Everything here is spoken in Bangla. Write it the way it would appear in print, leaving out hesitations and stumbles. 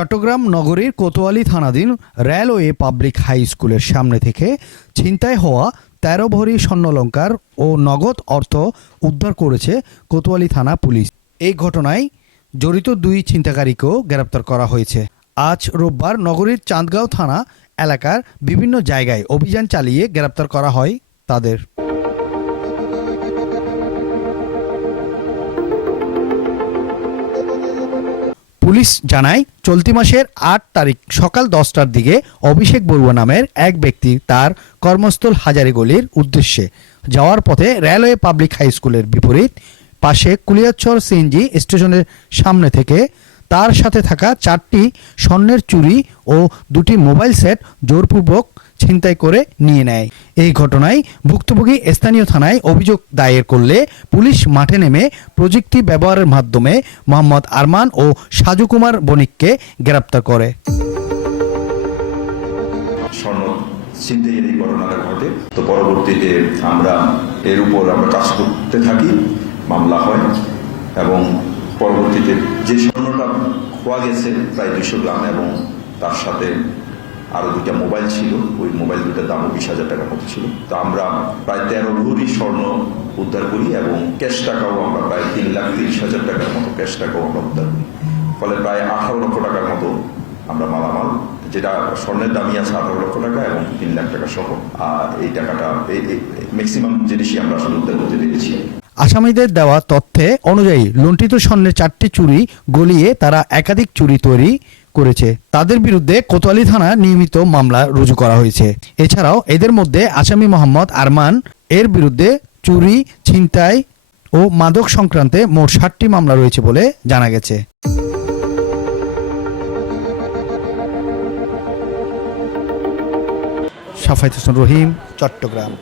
চট্টগ্রাম নগরীর কোতোয়ালি থানাধীন রেলওয়ে পাবলিক হাই স্কুলের সামনে থেকে ছিনতাই হওয়া ১৩ ভরি স্বর্ণালংকার ও নগদ অর্থ উদ্ধার করেছে কোতোয়ালি থানা পুলিশ। এই ঘটনায় জড়িত ২ ছিনতাইকারীকেও গ্রেপ্তার করা হয়েছে। আজ রোববার নগরীর চাঁদগাঁও থানা এলাকার বিভিন্ন জায়গায় অভিযান চালিয়ে গ্রেপ্তার করা হয় তাদের। পুলিশ জানায়, চলতি মাসের ৮ তারিখ সকাল ১০টার দিকে অভিষেক বড়ুয়া নামের এক ব্যক্তি তার কর্মস্থল হাজারীগলির উদ্দেশ্যে যাওয়ার পথে রেলওয়ে পাবলিক হাই স্কুলের বিপরীত পাশে কুলিয়ারচর সিএনজি স্টেশনের সামনে থেকে তার সাথে থাকা ৪টি স্বর্ণের চুড়ি ও ২টি মোবাইল সেট জোরপূর্বক ছিনতাই করে নিয়ে নেয়। এই ঘটনায় ভুক্তভোগী স্থানীয় থানায় অভিযোগ দায়ের করলে পুলিশ মাঠে নেমে প্রযুক্তি ব্যবহারের মাধ্যমে মোহাম্মদ আরমান ও সাজু কুমার বণিককে গ্রেপ্তার করে। স্বর্ণ ছিনতাইয়ের এই ঘটনাটা ঘটে, তো পরবর্তীতে আমরা এর উপর কাজ করতে থাকি, মামলা হয় এবং পরবর্তীতে যে স্বর্ণটা খোয়া গেছে প্রায় ২০০ গ্রাম এবং তার সাথে আরো ২টা মোবাইল ছিল, ওই মোবাইল দুটার দামও ২০,০০০ টাকার মতো ছিল। তো আমরা প্রায় ১৩ ভরি স্বর্ণ উদ্ধার করি এবং ক্যাশ টাকাও আমরা প্রায় ৩,৩০,০০০ টাকার মতো ক্যাশ টাকাও আমরা উদ্ধার করি। ফলে প্রায় ১৮ লক্ষ টাকার মতো আমরা মালামাল, যেটা স্বর্ণের দামই আছে ১৮ লক্ষ টাকা এবং ৩ লাখ টাকা সহ, আর এই টাকাটা ম্যাক্সিমাম জিনিসই আমরা আসলে উদ্ধার করতে পেরেছি। আসামিদের দেওয়া তথ্যে অনুযায়ী লুণ্ঠিত স্বর্ণের ৪টি চুড়ি গলিয়ে তারা একাধিক চুড়ি তৈরি করেছে। তাদের বিরুদ্ধে কোতোয়ালি থানা নিয়মিত মামলা রুজু করা হয়েছে। এছাড়াও এদের মধ্যে আসামি মোহাম্মদ আরমান এর বিরুদ্ধে চুরি, ছিনতাই ও মাদক সংক্রান্তে মোট ৬০টি মামলা রয়েছে বলে জানা গেছে। সাফায়েত হোসেন রহিম, চট্টগ্রাম।